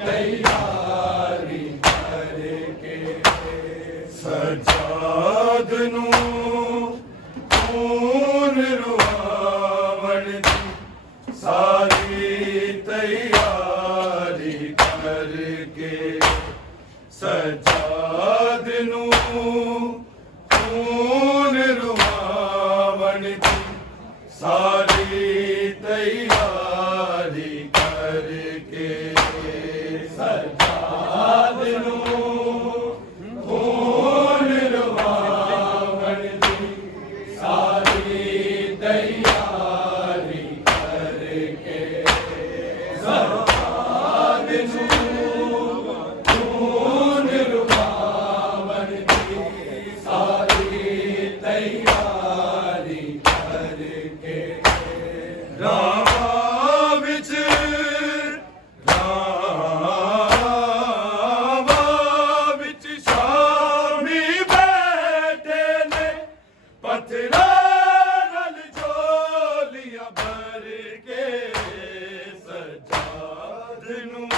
तैयारी करके सजाद नूं खून रुआवण दी सारी तैयारी करके सजाद नूं खून रुआवण दी सारी तैयारी करके सजाद नूं खून रुआवण दी सारी तैयारी करके सजाद नूं खून रुआवण दी सारी तैयारी करके ਰਾਵਾਂ ਵਿੱਚ ਸ਼ਾਮੀ ਬੈਠੇ ਨੇ ਪੱਥਰਾਂ ਨਾਲ ਝੋਲੀਆਂ ਭਰ ਕੇ ਸਜਾਦ ਨੂੰ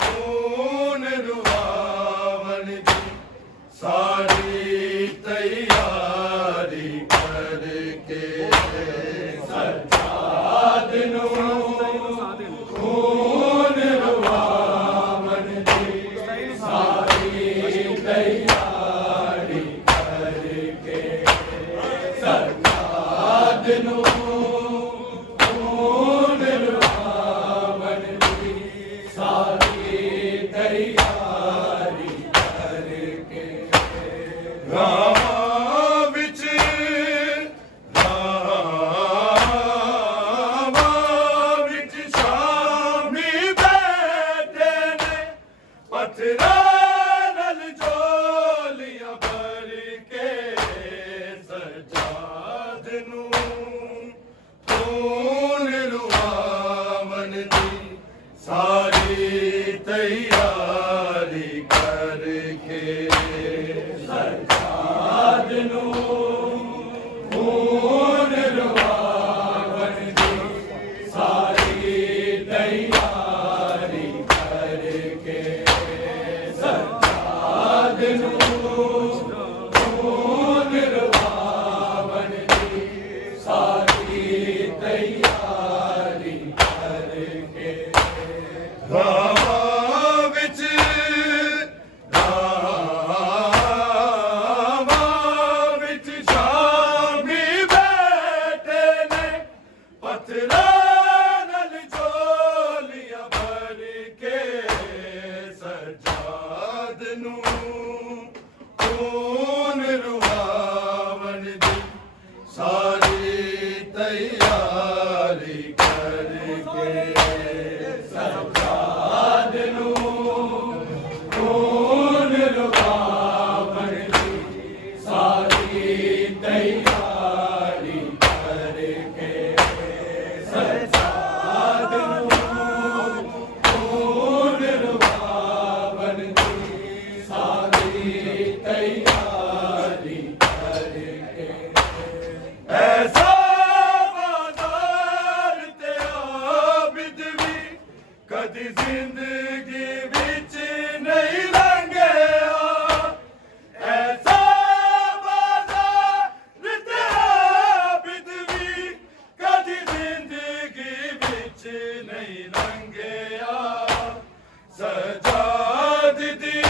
ਖੂਨ ਰੁਆਵਣ ਦੀ ਸਾਰੀ ਤਿਆਰੀ ਕਰਕੇ ਸਜਾਦ ਨੂੰ ਖੂਨ ਰੁਆਵਣ ਦੀ ਸਾਰੀ ਤਿਆਰੀ ਕਰਕੇ ਸਜਾਦ ਨੂੰ ਖੂਨ ਰੁਆਵਣ ਦੀ ਸਾਰੀ ਤਿਆਰੀ ਕਰਕੇ ਰਾਵਾਂ ਵਿੱਚ ਸ਼ਾਮੀ ਬੈਠੇ ਨੇ ਪੱਥਰਾਂ ਨਾਲ ਝੋਲੀਆਂ ਭਰ ਕੇ ਸਜਾਦ ਨੂੰ ਖੂਨ ਰੁਆਵਣ ਦੀ ਸਾਰੀ ਤਿਆਰੀ ਕਰਕੇ ਸਜਾਦ ਨੂੰ ਖੂਨ ਰੁਆਵਣ ਦੀ ਸਾਰੀ ਤਿਆਰੀ ਕਰਕੇ ਸਜਾਦ ਨੂੰ ਖੂਨ ਰੁਆਵਣ ਦੀ ਸਾਰੀ ਤਿਆਰੀ ਕਰਕੇ ਰਾਵਾਂ ਵਿੱਚ ਸ਼ਾਮੀ ਬੈਠੇ ਨੇ ਪੱਥਰਾਂ ਨਾਲ ਝੋਲੀਆਂ ਭਰ ਕੇ ਸਜਾਦ ਨੂੰ ਖੂਨ ਰੁਆਵਣ ਦੀ ਸਾਰੀ ਤਿਆਰੀ ਕਰਕੇ ਸਜਾਦ ਨੂੰ ਖੂਨ ਰੁਆਵਣ ਦੀ ਸਾਰੀ ਤਿਆਰੀ ਕਰਕੇ ਸਜਾਦ ਨੂੰ ਖੂਨ ਰੁਆਵਣ ਦੀ ਸਾਰੀ ਤਿਆਰੀ ਕਰਕੇ ਐਸਾ ਬਾਜ਼ਾਰ ਤੇ ਆਬਿਦ ਵੀ ਕਦੀ ਜ਼ਿੰਦਗੀ ਵਿੱਚ ਨਹੀਂ ਲੰਘਿਆ ਐਸਾ ਬਾਜ਼ਾਰ ਤੇ ਆਬਿਦ ਵੀ ਕਦੀ ਜ਼ਿੰਦਗੀ ਵਿੱਚ ਨਹੀਂ ਲੰਘਿਆ ਸਜਾਦ ਦੀ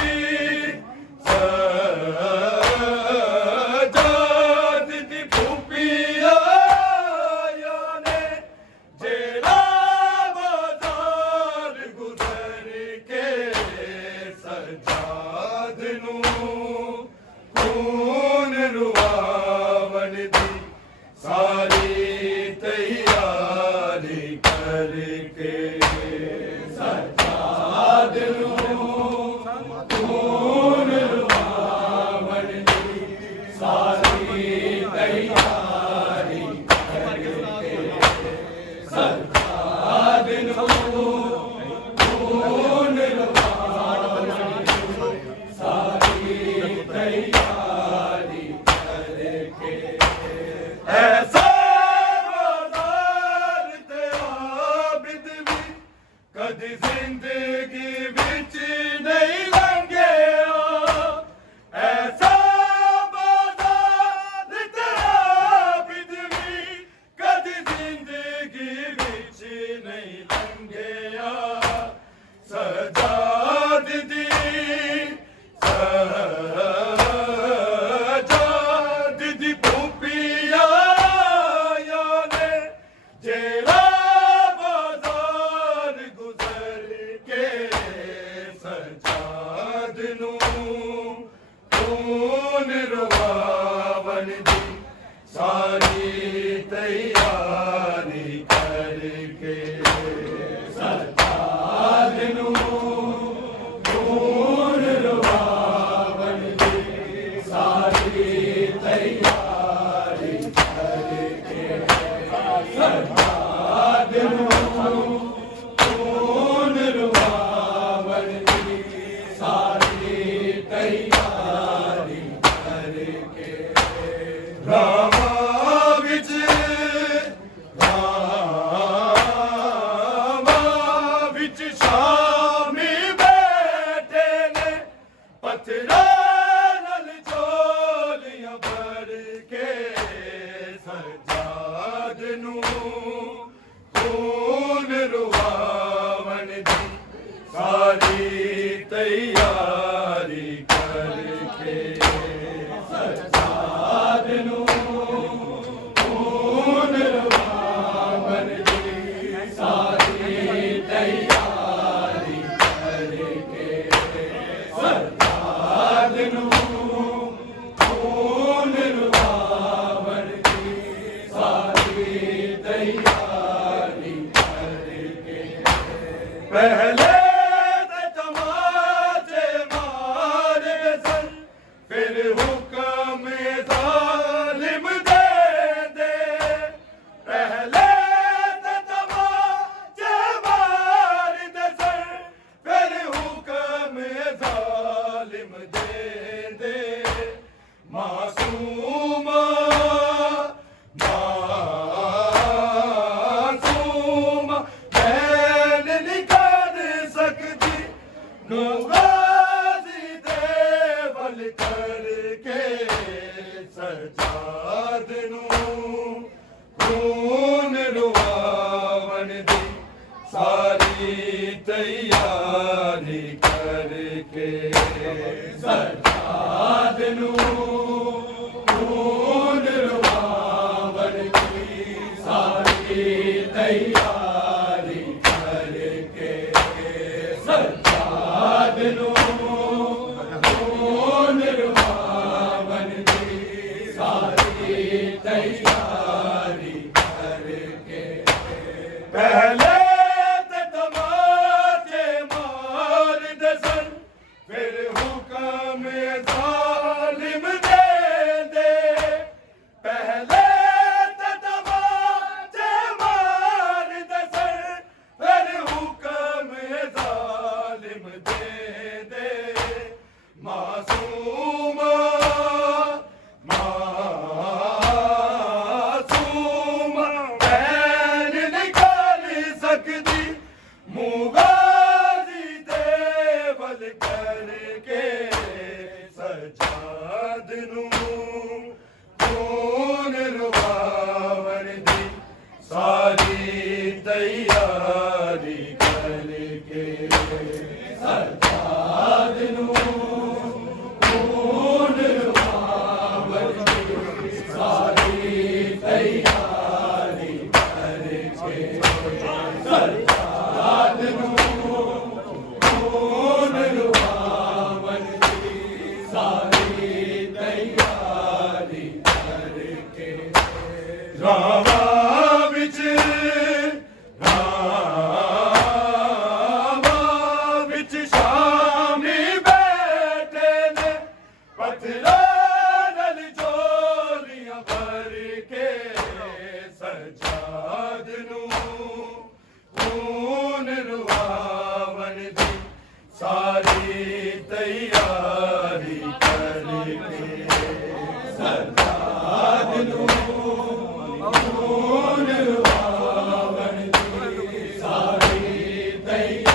ਸਜਾਦ ਦੀ ਭੂਪੀਆ ਨੇ ਜਿਹੜਾ ਬਾਜ਼ਾਰ ਗੁਜ਼ਰ ਕੇ ਸਜਾਦ कदी जिंदगी विच नहीं लंघिया ऐसा बाजार तेरा बिजली कदी जिंदगी विच नहीं लंघिया सजाद दी सजाद दी भूपिया ने जेड़ा बाजार गुजर के सजाद नू खून रुवावन दी सारी तैयारी करके सजाद नू खून रुवावन दी सारी तैयारी करके सजाद नू खून रुवावन दी सारी तैयारी करके रामा विच शामी बैठे ने पत्थरां नाल झोलियां भर के सजाद नू खून रुवावन दी सारी तैयारी करके सजाद नू खून रुवावन दी सारी तैयारी करके सजाद नू खून रुवावन दी सारी तैयारी करके पहले ते तमाचे मारे सन फिर हुक्म जालिम दे दे पहले ते तमाचे मारे सन फिर हुक्म जालिम दे दे मासूमा मासूमा बैन नहीं कर सकती गाजी दे बल करके सजाद नू खून रुवावन दी सारी तैयारी करके सजाद नू खून रुवावन दी सारी तैयारी करके सजाद नू खून रुवावन दी सारी तैयारी करके पहले ते तमाचे मार दे सन फिर हुक्म जालिम दे दे पहले ते तमाचे मार दे सन फिर हुक्म जालिम दे दे मासूमा मासूमा बैन नहीं कर सकती मुगाजी दे बल करके सजाद नू खून रुवावन दी सारी तैयारी करके सजाद नू खून रुवावन दी सारी तैयारी करके सजाद नू खून रुवावन दी सारी तैयारी करके रामा विच शामी बैठे ने पत्थरां नाल झोलियां भर के सजाद नू खून रुवावन दी सारी तैयारी करके सजाद नू खून रुवावन दी सारी तैयारी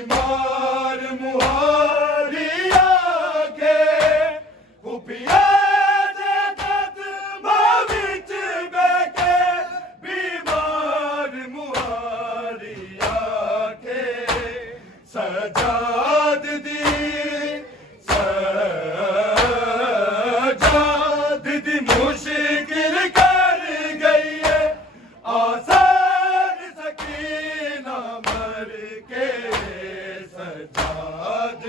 बीमार मुहारी आके खुफिया जगत विच बैके बीमार मुहारी आके सजाद दी मुश्किल कर गई है आसान सकीना मर के सजाद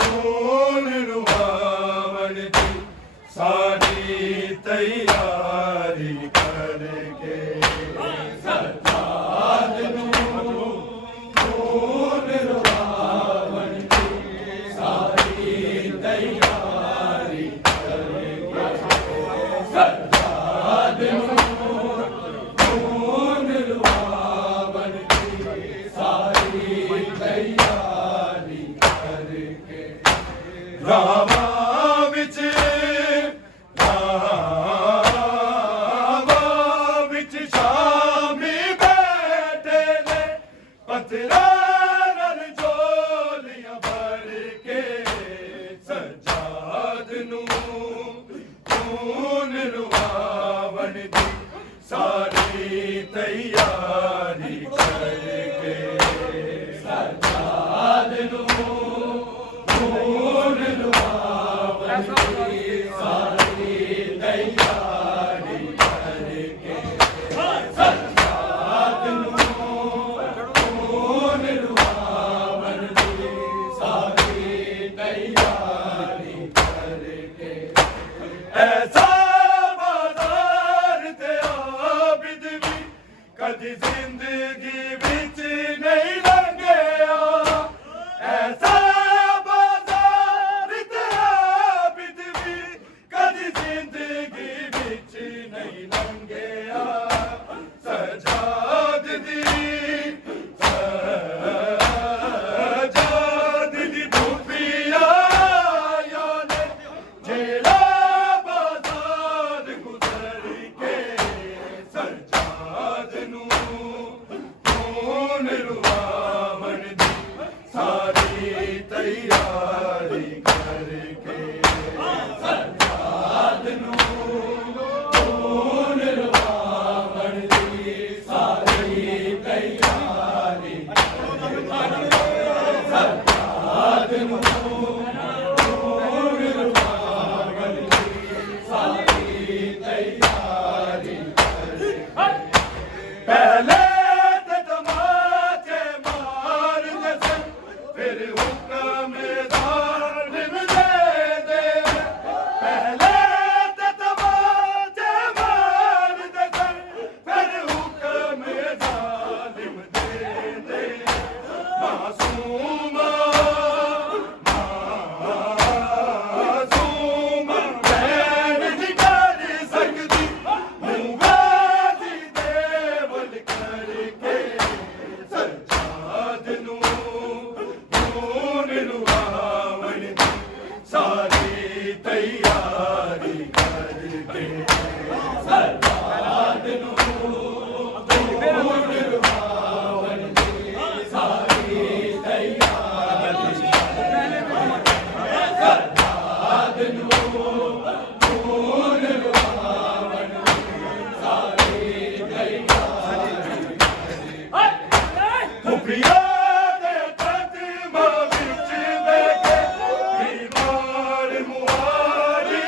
खून रुहावन दी सारी तैयारी करके सजाद खून रुहावन दी सारी तैयारी सजाद खून रुहावन की सारी तैयारी करके रामा विच शामी बैठे ने पत्थरा नल झोलियां भर के सजाद खून रुहावन दी सारी तैयारी करके सजाद खून रुहावन दी सारी तैयारी करके सजाद खून रुहावन दी सारी तैयारी करके ऐसा कदी जिंदगी विच नहीं लंघिया ऐसा बाजार ते आबिद भी कदी जिंदगी विच नहीं लंघिया सजाद दी भूपिया याने जेला बाजार गुजर के सजाद खून रुहावन दी सारी तैयारी करके सजाद खून रुहावन दी सारी तैयारी सजाद खून रुहावन दी सारी तैयारी पहले फिर हुक्म जालिम दे दे पहले तमाचे मार दे फिर हुक्म जालिम दे दे मासूमा बहन नहीं कर सकती मुगाजी देवल करके सजाद खून रुहावन दी सारी तैयारी करके सजाद खून रुहावन दी सारी तैयारी सजाद खून रुहावन दी सारी तैयारी खुफिया बीमार मुहारी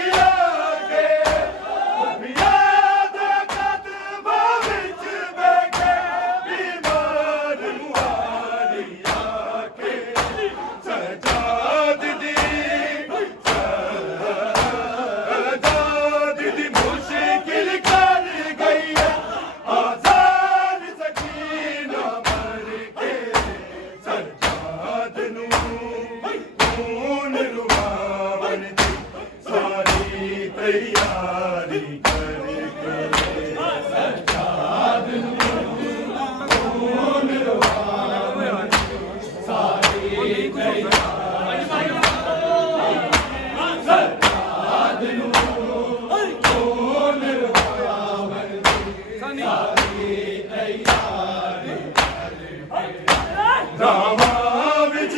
ਨਾਵਾਂ ਵਿੱਚ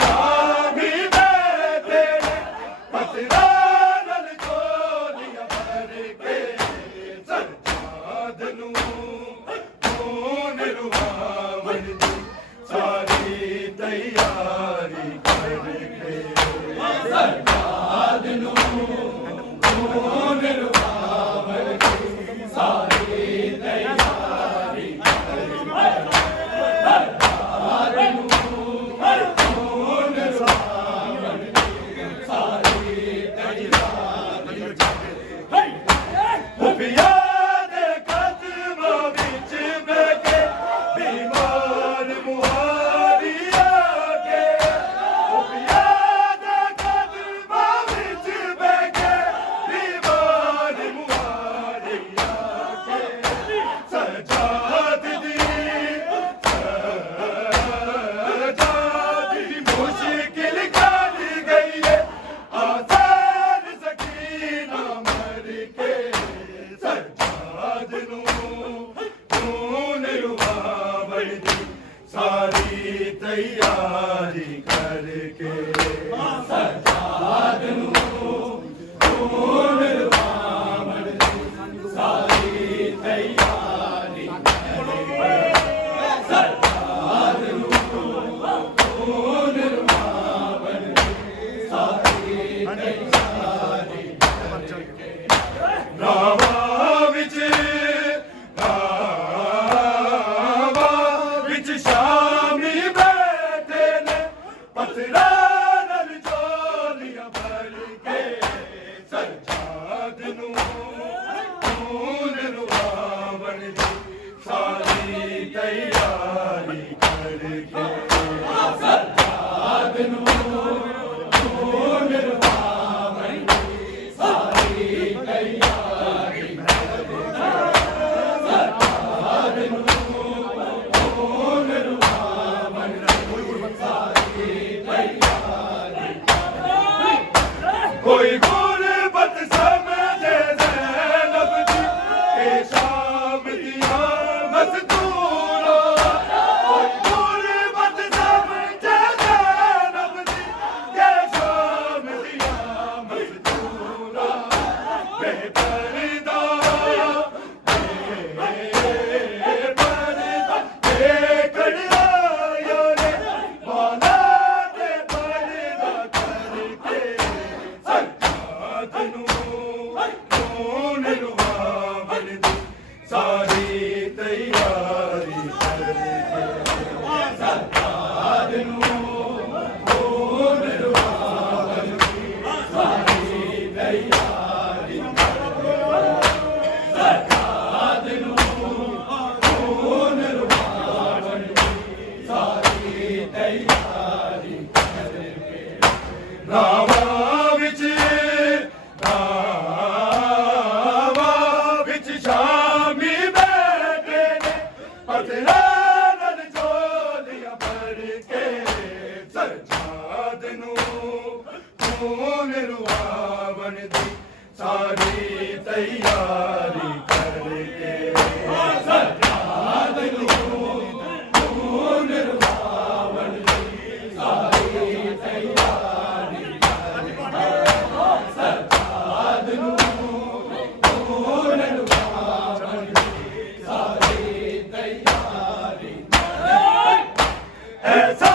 ਸ਼ਾਮੀ ਬੈਠੇ ਨੇ ਪੱਥਰਾਂ ਨਾਲ ਝੋਲੀਆਂ ਭਰ ਕੇ ਸਰਜਾਦ ਨੂੰ ਖੂਨ ਰੁਆਵਣ ਦੀ ਸਾਰੀ ਤਿਆਰੀ ਕਰਕੇ ਸਰਦਾਰ ਨੂੰ ਖੂਨ ਰੁਆਵਣ ਦੀ ਸਾਰੀ ਤਿਆਰੀ ਸਰਦਾਰ ਨੂੰ ਖੂਨ ਰੁਆਵਣ ਦੀ ਸਾਰੀ ਤਿਆਰੀ ਖੁਫੀਆ ਦੇ ਕਦਮਾਂ ਵਿੱਚ ਬਹਿ ਕੇ ਬਿਮਾਰ ਮੁਹਾਰੀ ਆ ਕੇ ਖੁਫੀਆ ਦੇ ਕਦਮਾਂ ਵਿੱਚ ਬਹਿ ਕੇ ਬਿਮਾਰ ਮੁਹਾਰੀ ਆ ਕੇ ਸਜਾਦ ਦੀ ਮੁਸ਼ਕਿਲ ਕੱਢ ਗਈ ਏ ਆਸਾਨ ਸਕੀਨਾ ਮਰ ਕੇ ਸਰਜਾਦ ਨੂੰ ਖੂਨ ਰੁਆਵਣ ਦੀ ਸਾਰੀ ਤਿਆਰੀ ਕਰਕੇ ਸਰਦਾਰ ਨੂੰ ਖੂਨ ਰੁਆਵਣ ਦੀ ਸਾਰੀ ਤਿਆਰੀ ਸਰਦਾਰ ਨੂੰ ਖੂਨ ਰੁਆਵਣ ਦੀ ਸਾਰੀ ਤਿਆਰੀ ਨਾਵਾਂ ਵਿੱਚ ਸ਼ਾਮੀ ਬੈਠੇ ਨੇ ਪੱਥਰਾਂ ਨਾਲ ਝੋਲੀਆਂ ਭਰ ਕੇ ਸਰਜਾਦ ਨੂੰ ਖੂਨ ਰੁਆਵਣ ਦੀ ਸਾਰੀ ਤਿਆਰੀ ਕਰਕੇ ਸਰਦਾਰ ਨੂੰ ਖੂਨ ਰੁਆਵਣ ਦੀ ਸਾਰੀ ਤਿਆਰੀ ਸਰਦਾਰ ਨੂੰ ਖੂਨ ਰੁਆਵਣ ਦੀ ਸਾਰੀ ਤਿਆਰੀ ਕੋਈ ਗੁਰਬਤ ਸਮਝੇ ਜ਼ੈਨਬ ਦੀ ਕਿ ਸ਼ਾਮ ਦੀਆਂ ਮਜ਼ਦੂਰਾਂ ਕੋਈ ਗੁਰਬਤ ਸਮਝੇ ਜ਼ੈਨਬ ਦੀ ਕਿ ਸ਼ਾਮ ਦੀਆਂ ਮਜ਼ਦੂਰਾਂ ਬੇਪਰਦਾ ਕੜਾਇਆ ਨੇ ਵਾਲਾ ਦੇ ਪਰਦਾ ਕਰਕੇ ਸਰਜਾਦ ਨੂੰ ਖੂਨ ਰੁਆਵਣ ਦੀ ਸਾਰੀ ਤਿਆਰੀ ਕਰਕੇ ਸਰਦਾਰ ਨੂੰ ਖੂਨ ਰੁਆਵਣ ਦੀ ਸਾਰੀ ਤਿਆਰੀ ਸਰਦਾਰ ਨੂੰ ਖੂਨ ਰੁਆਵਣ ਦੀ ਸਾਰੀ ਤਿਆਰੀ ਨਾਵਾਂ ਵਿੱਚ ਸ਼ਾਮੀ ਬੈਠੇ ਨੇ ਪੱਥਰਾਂ ਨਾਲ ਝੋਲੀਆਂ ਭਰ ਕੇ ਸਰਜਾਦ ਨੂੰ ਖੂਨ ਰੁਆਵਣ ਦੀ ਸਾਰੀ ਤਿਆਰੀ ਕਰਕੇ ਸਰਦਾਰ ਨੂੰ ਖੂਨ ਰੁਆਵਣ ਦੀ ਸਾਰੀ ਤਿਆਰੀ ਸਰਦਾਰ ਨੂੰ ਖੂਨ ਰੁਆਵਣ ਦੀ ਸਾਰੀ ਤਿਆਰੀ ਐਸਾ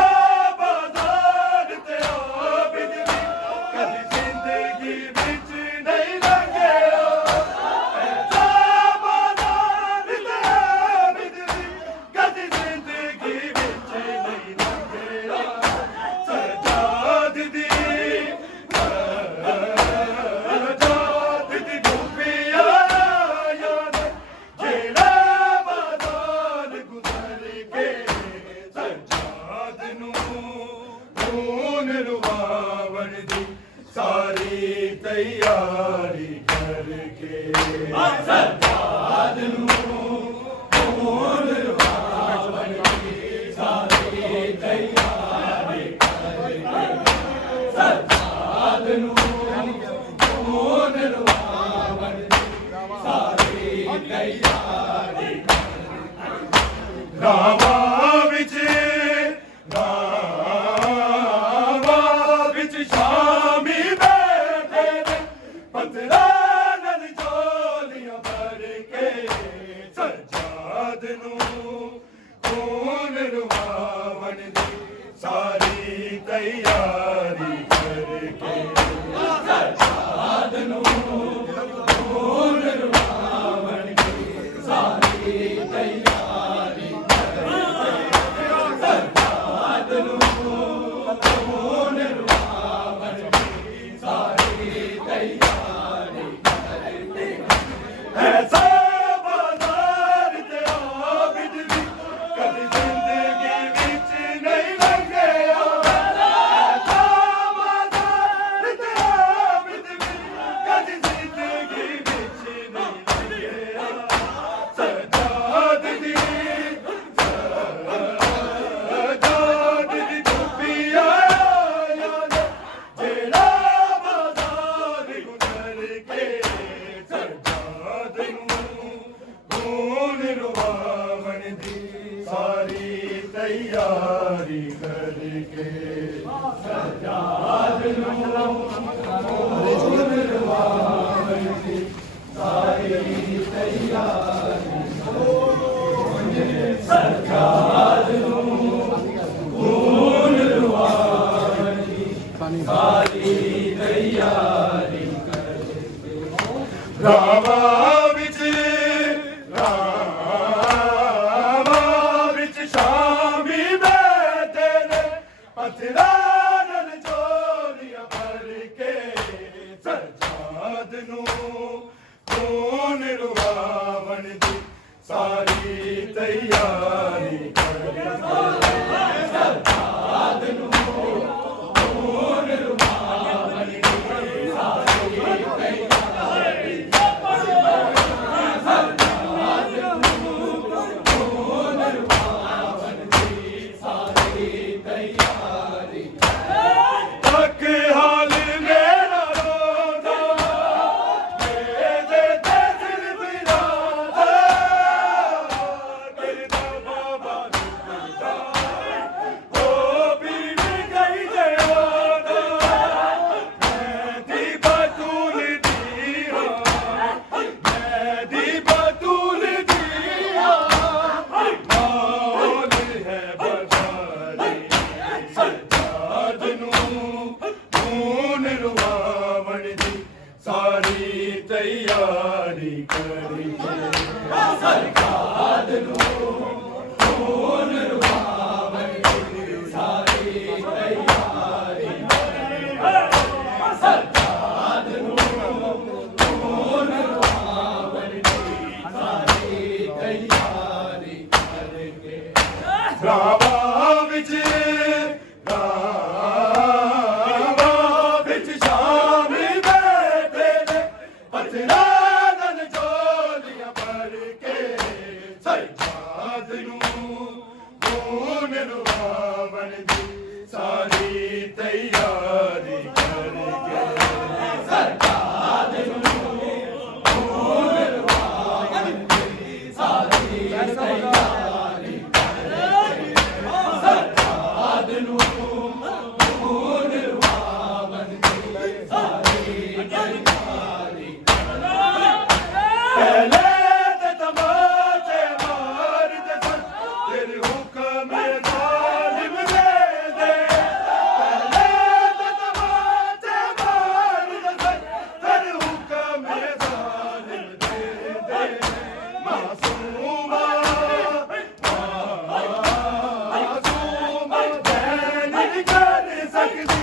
ਬਾਜ਼ਾਰ ਤੇ ਆਬਿਦ ਵੀ ਕਦੀ ਜ਼ਿੰਦਗੀ ਵਿੱਚ ਨਹੀਂ ਲੰਘਿਆ ਐਸਾ ਬਾਜ਼ਾਰ ਤੇ ਆਬਿਦ ਵੀ ਕਦੀ ਜ਼ਿੰਦਗੀ ਵਿੱਚ ਨਹੀਂ ਲੰਘਿਆ ਸਰਜਾਦ ਦੀ ਡੁੱਬਿਆ ਯਾਦ ਜਿਹੜਾ ਬਾਜ਼ਾਰ ਗੁਜ਼ਰ ਕੇ ਸਰਜਾਦ ਨੂੰ ਖੂਨ ਰੁਆਵਣ ਦੀ ਸਾਰੀ ਤਿਆਰੀ ਕਰਕੇ ਸਰਦਾਰ ਨੂੰ ਖੂਨ ਰੁਆਵਣ ਦੀ ਸਾਰੀ ਤਿਆਰੀ ਸਰਦਾਰ ਨੂੰ ਖੂਨ ਰੁਆਵਣ ਦੀ ਸਾਰੀ ਤਿਆਰੀ ਰਾਵਾਂ ਵਿੱਚ ਸ਼ਾਮੀ ਬੈਠੇ ਨੇ ਪੱਥਰਾਂ ਨਾਲ ਝੋਲੀਆਂ ਭਰ ਕੇ ਸਜਾਦ ਨੂੰ ਖੂਨ ਰਵਾਵਣ ਦੀ ਸਾਰੀ ਤਿਆਰੀ ਕਰਕੇ ਸਜਾਦ ਨੂੰ ਖੂਨ ਰਵਾਵਣ ਦੀ ਸਾਰੀ ਤਿਆਰੀ ਸਜਾਦ ਨੂੰ ਖੂਨ ਰਵਾਵਣ ਦੀ ਸਾਰੀ ਤਿਆਰੀ ਐਸਾ ਬਾਜ਼ਾਰ ਤੇ ਆਬਿਦ ਵੀ ਕਦੇ ਜ਼ਿੰਦਗੀ ਵਿੱਚ ਨਹੀਂ ਲੰਘਿਆ ਐਸਾ ਬਾਜ਼ਾਰ ਤੇ ਆਬਿਦ ਵੀ ਕਦੇ ਜ਼ਿੰਦਗੀ ਵਿੱਚ ਨਹੀਂ ਲੰਘਿਆ ਸਜਾਦ ਦੀ ਟੋਪੀ ਆਇਆ ਜਿਹੜਾ ਬਾਜ਼ਾਰ ਗੁਜ਼ਰ ਕੇ ਸਜਾਦ ਨੂੰ ਖੂਨ ਰਵਾਵਣ ਦੀ ਸਾਰੀ ਤਿਆਰੀ ਕਰਕੇ ਸਜਾਦ ਨੂੰ ਖੂਨ ਰਵਾਵਣ ਦੀ ਸਾਰੀ ਤਿਆਰੀ ਸਜਾਦ ਨੂੰ ਖੂਨ ਰਵਾਵਣ ਦੀ ਸਾਰੀ ਤਿਆਰੀ ਰਾਵਾਂ ਵਿੱਚ ਸ਼ਾਮੀ ਬੈਠੇ ਨੇ ਪੱਥਰਾਂ ਨਾਲ ਝੋਲੀਆਂ ਭਰ ਕੇ ਸਜਾਦ ਨੂੰ ਖੂਨ ਰਵਾਵਣ ਦੀ ਸਾਰੀ ਤਿਆਰੀ ਕਰਕੇ ਸਜਾਦ ਨੂੰ ਖੂਨ ਰਵਾਵਣ ਦੀ ਸਾਰੀ ਤਿਆਰੀ ਸਜਾਦ ਨੂੰ ਖੂਨ ਰਵਾਵਣ ਦੀ ਸਾਰੀ ਤਿਆਰੀ ਤੱਕ ਹਾਲ ਮੇਰਾ ਰੋਦਾ ਮੇਰੇ ਤੇ ਸਿਰ ਬਿਰਾਦਾ ਕਰਦਾ ਬਾਬਾ ਰੁਕਦਾ ਉਹ ਬੀੜ ਗਈ ਜਿਆਦਾ ਮੈਂ ਦੀ ਬਤੂਲ ਦੀ ਮੈਂ ਦੀ ਬਤੂਲ ਦੀ ਮੌਲ ਹੈ ਬਜ਼ਾਰੀ ਸਜਾਦ ਨੂੰ ਖੂਨ ਰਵਾਵਣ ਦੀ ਸਾਰੀ ਤਿਆਰੀ ਕਰਕੇ ਸਜਾਦ ਨੂੰ ਖੂਨ ਰਵਾਵਣ ਦੀ ਸਾਰੀ ਤਿਆਰੀ ਸਜਾਦ ਨੂੰ ਖੂਨ ਰਵਾਵਣ ਦੀ ਸਾਰੀ ਤਿਆਰੀ ਕਰਕੇ ਰਾਵਾਂ ਵਿੱਚ ਸ਼ਾਮੀ ਬੈਠੇ ਨੇ ਪੱਥਰਾਂ ਨਾਲ ਝੋਲੀਆਂ ਭਰ ਕੇ ਸਜਾਦ ਨੂੰ ਖੂਨ ਰਵਾਵਣ ਦੀ ਸਾਰੀ ਤਿਆਰੀ ਕਰਕੇ ਸਜਾਦ ਨੂੰ ਖੂਨ ਰਵਾਵਣ ਦੀ ਸਾਰੀ ਤਿਆਰੀ ਸਜਾਦ ਨੂੰ ਖੂਨ ਰਵਾਵਣ ਦੀ ਸਾਰੀ ਤਿਆਰੀ ਪਹਿਲੇ ਤੇ ਤਮਾਚੇ ਮਾਰਦੇ ਸਨ ਤੇਰੇ ਹੁਕਮ ਜ਼ਾਲਿਮ ਦੇ ਪਹਿਲੇ ਤੇ ਤਮਾਚੇ ਮਾਰਦੇ ਸਨ ਤੇਰੇ ਹੁਕਮ ਜ਼ਾਲਿਮ ਦੇ ਮਾਸੂਮਾ ਬੈਨ ਨਹੀਂ ਕਰ ਸਕਦੀ